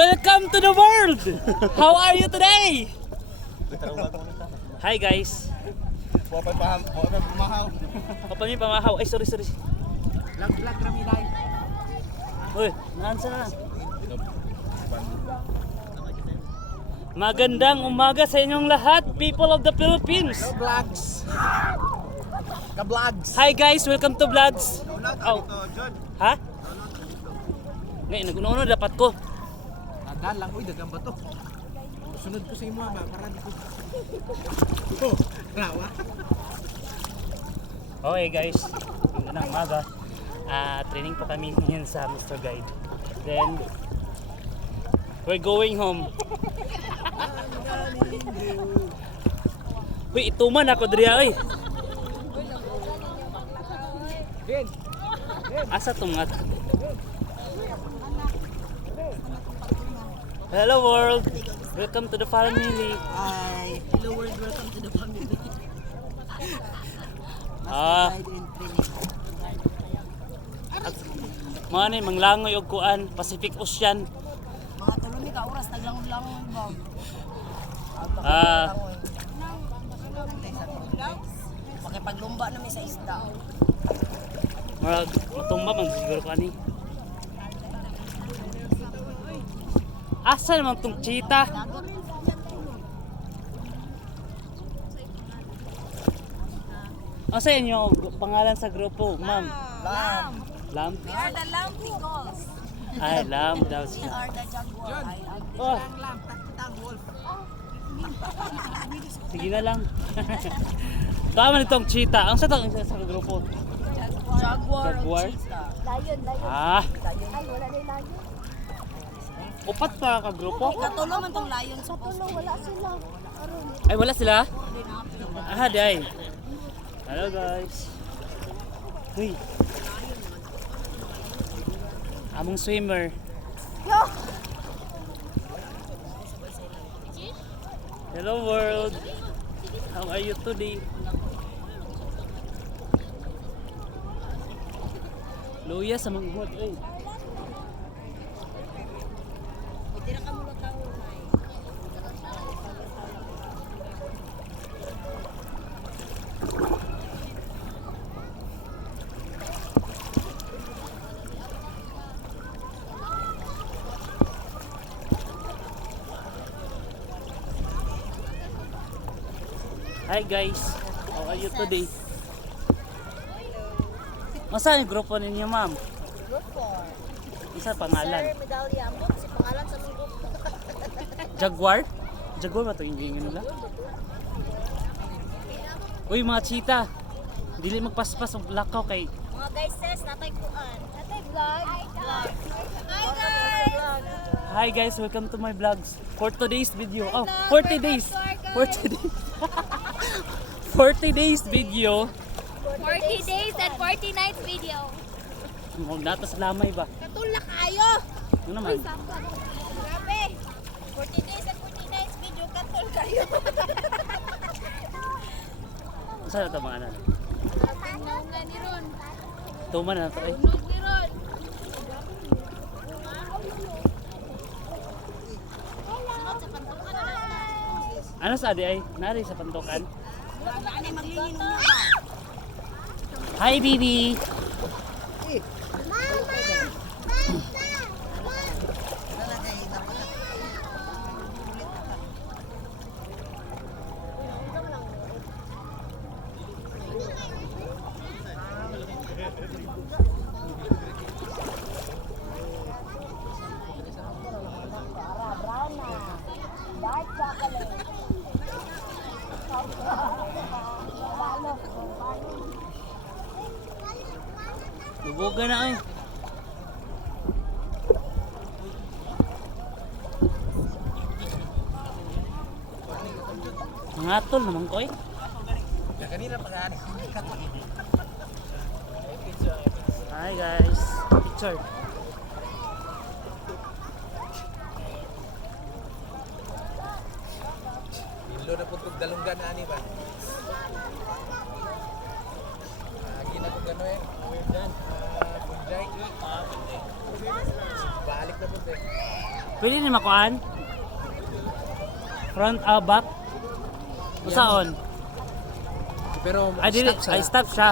Welcome to the world! How are you today? Hi guys. Buwan pamahaw. Kapag may pamahaw. Ay, sorry. Vlog rami dai. Uy, naansa na. Magandang umaga sa inyong lahat, people of the Philippines. Vlogs. Ka-vlogs. Hi guys, welcome to Vlogs. Oh. Ha? Ngayon, nag-uno dapat ko. Dagan lang, uy, dagang ba to? Sunod ko sa imo ba, para di ko. Oh, rawa. Okay guys, magandang umaga. Training po kami ngayon sa Mr. Guide. Then, we're going home. Uy, ituman ako diriya, uy. Asa tumat? Hello world! Welcome to the family. Hi. Hello world, welcome to the family. Mga ni, manglangoy og kuan, Pacific Ocean. Mga tulumi ka oras, naglangon-langon ba? Pakipaglumba namin sa isda. Matumba man siguro ka ni. Asa naman tong cheetah? Ano sa inyo pangalan sa grupo, ma'am? Lam. Lam? We are the Lamb Tigos. Ay, lam daw We siya. are the Jaguar. Oh, Lam, takitang wolf. sige na lang. Tama nitong cheetah. Ang sa grupo? Jaguar. Jaguar? Cheetah. Lion. Ah, Ay, wala na yung lion. upat pa ka grupo? Katulo man tong lion sa Tulong, wala sila. Aron. Ay, wala sila? Ah, day. Hello guys. Uy. Among swimmer. Yo! Hello world. How are you today? Luya sa manghod. Uy. Tira ka mula ka umay. Hi guys. How are you today? Masa yung grupo ninyo, ma'am? Group 4. Isa pangalan. Sir Medallia Ambot, si pangalan sa mga group. Jaguar? Jaguar ba ito yung nila? Uy, mga cheetah. Dili magpaspas og lakaw kay Mga guys, sis, natay kuan. Natay vlog. Hi guys! Hi guys, welcome to my vlogs. For today's video. Oh, 40 days. 40 days. 40 days video. 40 days and 40 nights video. Huwag natas lamay ba? Katulak kayo! Ano naman? Grabe! 40 days and 40 nights video, katul kayo. Saan ito mga anak? Tanaw nga ni Ron. Tuman na ito eh. Tunog ni Ron. Sunod sa pantukan na natin. Ano sa adi ay? Nari sa pantukan? Ano maglingin mo ba? Hi, baby! Dark chocolate. Lubugan na eh. Mangatol naman ko eh. Kanina pa gani. Hi guys. Picture. Ilo na putog dalunggan na ani ba? Gina ko gano eh. Punjay. Balik na po eh. Pwede ni makuan? Front, back? Usaon? Pero Ay, dili. stop sa Ay, stop siya.